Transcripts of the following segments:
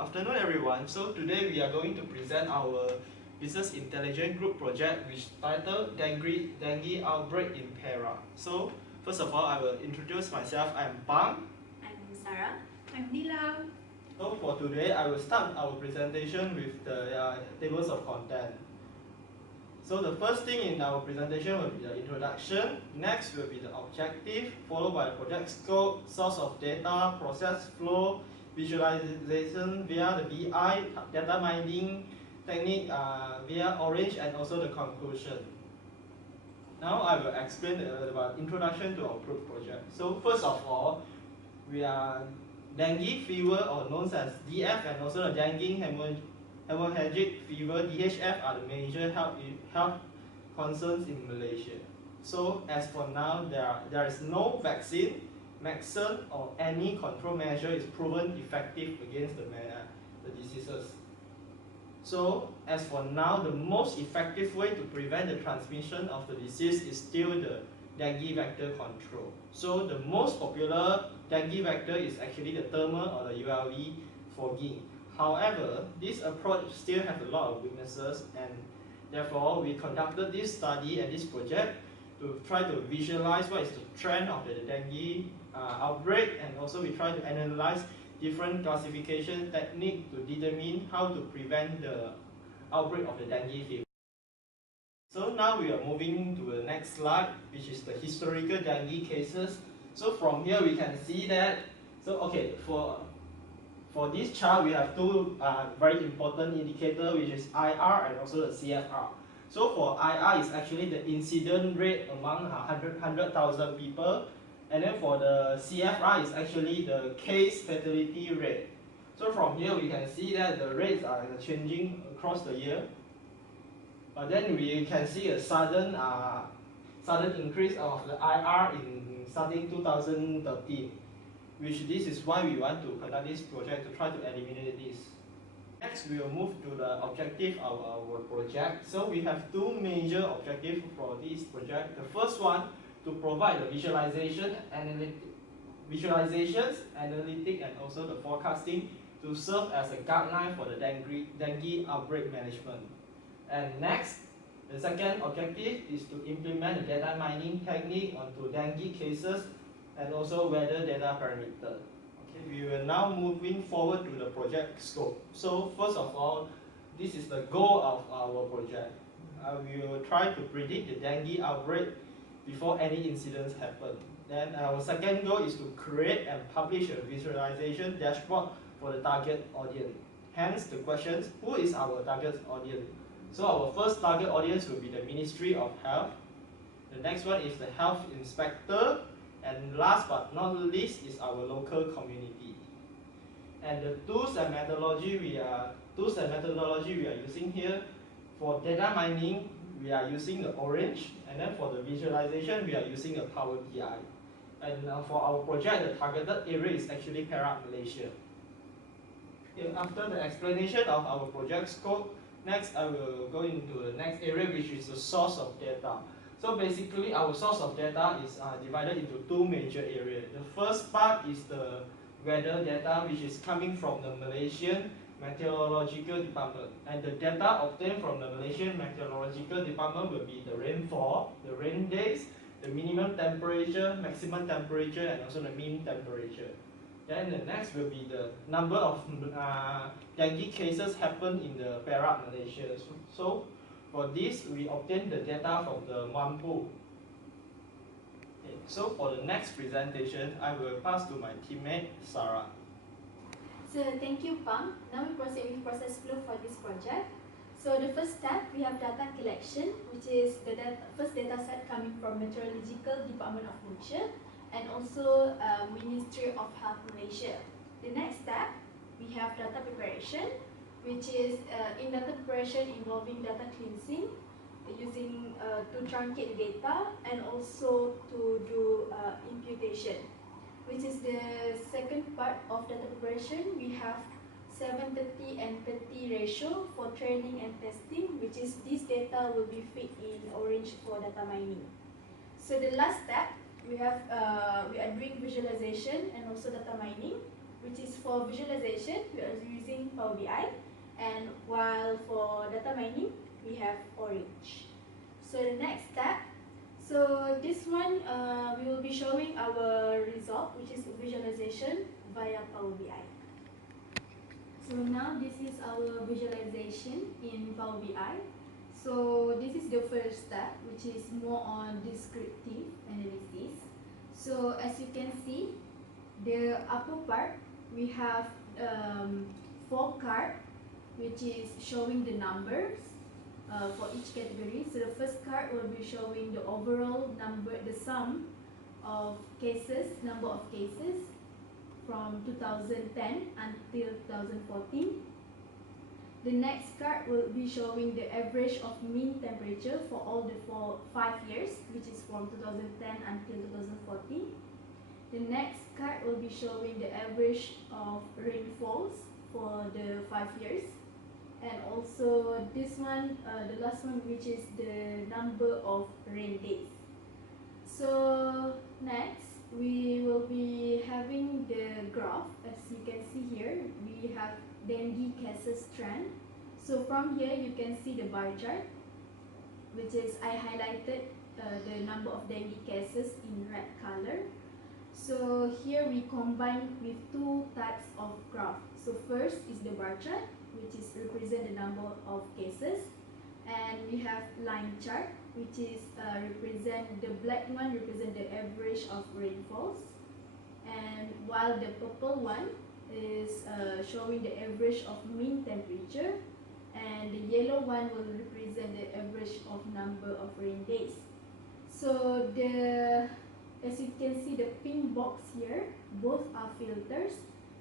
afternoon everyone. So today we are going to present our business intelligence group project which titled Dengue outbreak in Perak. So first of all, I will introduce myself. I'm Pang. I'm Sarah. I'm Nila. So for today, I will start our presentation with the tables of content. So the first thing in our presentation will be the introduction. Next will be the objective, followed by the project scope, source of data, process flow, visualization via the BI, data mining technique via Orange, and also the conclusion. Now I will explain about introduction to our group project. So first of all, we are dengue fever, or known as DF, and also the dengue hemorrhagic fever (DHF) are the major health concerns in Malaysia. So as for now, there is no vaccine, medicine, or any control measure is proven effective against the diseases. So as for now, the most effective way to prevent the transmission of the disease is still the dengue vector control. So the most popular dengue vector is actually the thermal or the ULV fogging. However, this approach still has a lot of weaknesses, and therefore we conducted this study and this project to try to visualize what is the trend of the dengue outbreak, and also we try to analyze different classification technique to determine how to prevent the outbreak of the dengue fever. So now we are moving to the next slide, which is the historical dengue cases. So from here we can see that, for this chart we have two very important indicators, which is IR and also the CFR. So for IR is actually the incident rate among 100,000 people, and then for the CFR is actually the case fatality rate. So from here we can see that the rates are changing across the year. But then we can see a sudden increase of the IR in starting 2013, which this is why we want to conduct this project to try to eliminate this. Next, we will move to the objective of our project. So we have two major objectives for this project. The first one, to provide the visualizations, analytic, and also the forecasting to serve as a guideline for the dengue outbreak management. And next, the second objective is to implement a data mining technique onto dengue cases and also weather data parameter. Okay, we will now moving forward to the project scope. So first of all, this is the goal of our project. We will try to predict the dengue outbreak before any incidents happen. Then our second goal is to create and publish a visualization dashboard for the target audience. Hence the questions, who is our target audience? So our first target audience will be the Ministry of Health. The next one is the health inspector, and last but not least is our local community. And the tools and methodology we are using here. For data mining, we are using the Orange, and then for the visualization, we are using a Power BI. And for our project, the targeted area is actually Perak, Malaysia. Okay, after the explanation of our project scope, next I will go into the next area, which is the source of data. So basically, our source of data is divided into two major areas. The first part is the weather data, which is coming from the Malaysian Meteorological Department, and the data obtained from the Malaysian Meteorological Department will be the rainfall, the rain days, the minimum temperature, maximum temperature, and also the mean temperature. Then the next will be the number of dengue cases happen in the Perak, Malaysia. So for this, we obtain the data from the Mampu. Okay, so for the next presentation, I will pass to my teammate Sarah. So thank you, Pang. Now we proceed with process flow for this project. So the first step, we have data collection, which is the first data set coming from Meteorological Department of Malaysia and also Ministry of Health Malaysia. The next step, we have data preparation, which is in data preparation involving data cleansing, using to truncate the data and also to do imputation, which is the second part of data preparation. We have 7:30 and 30 ratio for training and testing, which is this data will be fed in Orange for data mining. So the last step, we are doing visualization and also data mining, which is for visualization, we are using Power BI, and while for data mining, we have orange. So the next step, so this one we will be showing our result, which is visualization via Power BI. So now this is our visualization in Power BI. So this is the first step, which is more on descriptive analysis. So as you can see, the upper part, we have 4 cards, which is showing the numbers for each category. So the first card will be showing the overall number, the sum of cases, number of cases from 2010 until 2014. The next card will be showing the average of mean temperature for all the 5 years, which is from 2010 until 2014. The next card will be showing the average of rainfalls for the 5 years. And also this one, the last one, which is the number of rain days. So next, we will be having the graph. As you can see here, we have dengue cases trend. So from here, you can see the bar chart, which is I highlighted the number of dengue cases in red color. So here we combine with 2 types of graph. So first is the bar chart, which is represent the number of cases, and we have line chart, which is represent the black one represent the average of rainfalls, and while the purple one is showing the average of mean temperature, and the yellow one will represent the average of number of rain days. So as you can see, the pink box here, both are filters,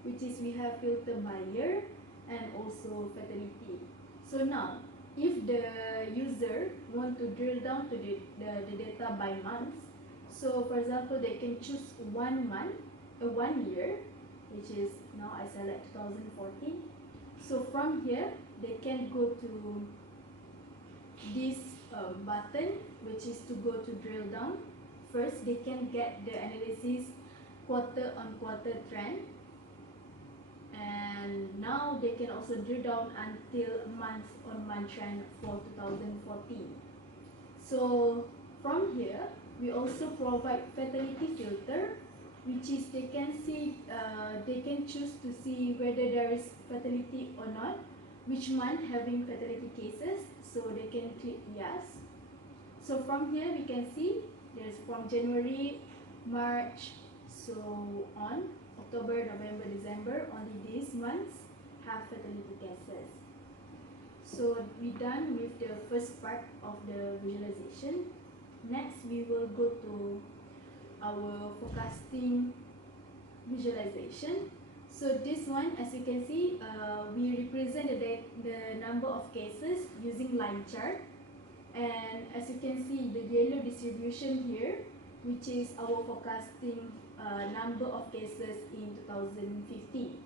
which is we have filter by year and also fatality. So now, if the user want to drill down to the data by months, so for example, they can choose 1 month, 1 year, which is now I select 2014. So from here, they can go to this button, which is to go to drill down. First, they can get the analysis quarter on quarter trend, and now they can also drill down until month on month trend for 2014. So from here, we also provide fatality filter, which is they can see, they can choose to see whether there is fatality or not, which month having fatality cases, so they can click yes. So from here we can see there's from January, March, so on, October, November, December, only these months have fatality cases. So we're done with the first part of the visualization. Next, we will go to our forecasting visualization. So this one, as you can see, we represent the number of cases using line chart. And as you can see, the yellow distribution here, which is our forecasting number of cases in 2015.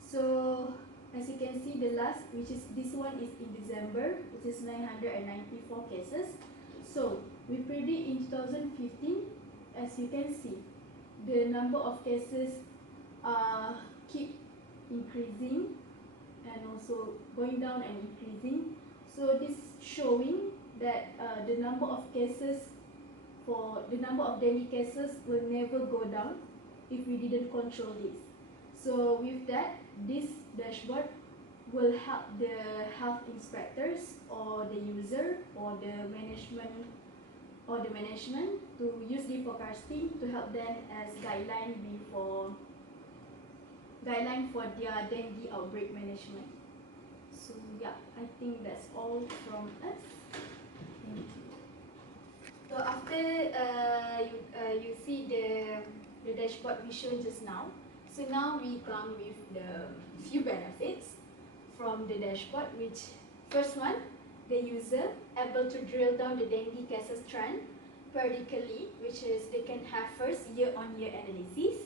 So as you can see, the last, which is this one, is in December, which is 994 cases. So we predict in 2015, as you can see, the number of cases keep increasing and also going down and increasing. So this showing that the number of cases, for the number of dengue cases, will never go down if we didn't control this. So with that, this dashboard will help the health inspectors or the user or the management to use the forecasting to help them as guideline for their dengue outbreak management. So yeah, I think that's all from us. Thank you. So after you see the dashboard we showed just now, so now we come with the few benefits from the dashboard, which first one, the user able to drill down the dengue cases trend periodically, which is they can have first year-on-year analysis,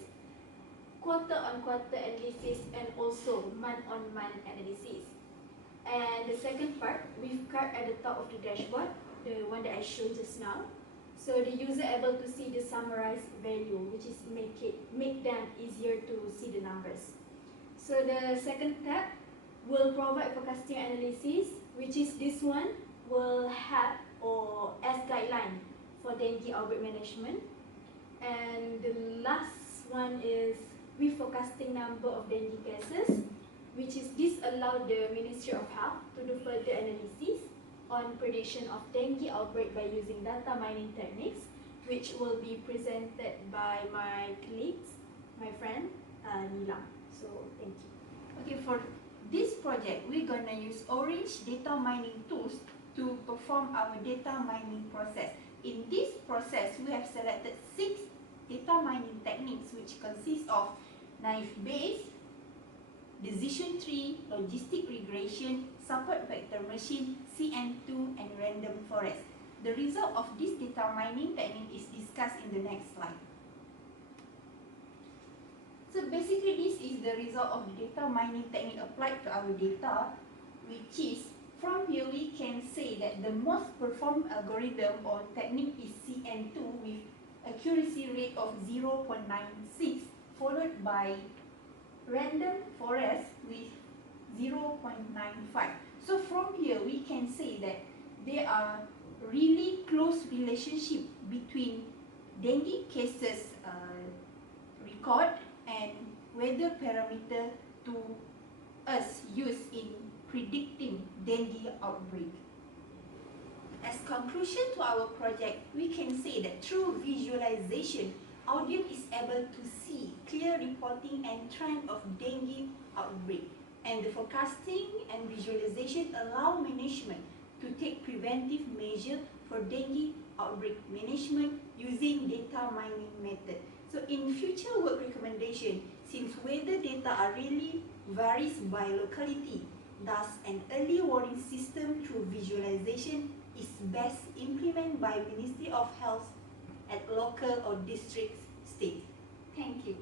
quarter-on-quarter analysis, and also month-on-month analysis. And the second part, with card at the top of the dashboard, the one that I showed just now. So the user able to see the summarized value, which is make them easier to see the numbers. So the second tab, will provide forecasting analysis, which is this one will have or as guideline for dengue outbreak management. And the last one is reforecasting number of dengue cases, which is this allow the Ministry of Health to do further analysis on prediction of dengue outbreak by using data mining techniques, which will be presented by my colleagues, my friend Nila. So thank you. Okay, for this project, we're gonna use Orange data mining tools to perform our data mining process. In this process, we have selected 6 data mining techniques, which consist of naive Bayes, decision tree, logistic regression, support vector machine, CN2, and random forest. The result of this data mining technique is discussed in the next slide. So basically, this is the result of the data mining technique applied to our data, which is, from here we can say that the most performed algorithm or technique is CN2 with accuracy rate of 0.96, followed by random forest with 0.95. So from here we can say that there are really close relationship between dengue cases record and weather parameter to us used in predicting dengue outbreak. As conclusion to our project, we can say that through visualization, audience is able to see clear reporting and trend of dengue outbreak, and the forecasting and visualization allow management to take preventive measure for dengue outbreak management using data mining method. So in future work recommendation, since weather data are really varies by locality, thus an early warning system through visualization is best implemented by Ministry of Health at local or district state. Thank you.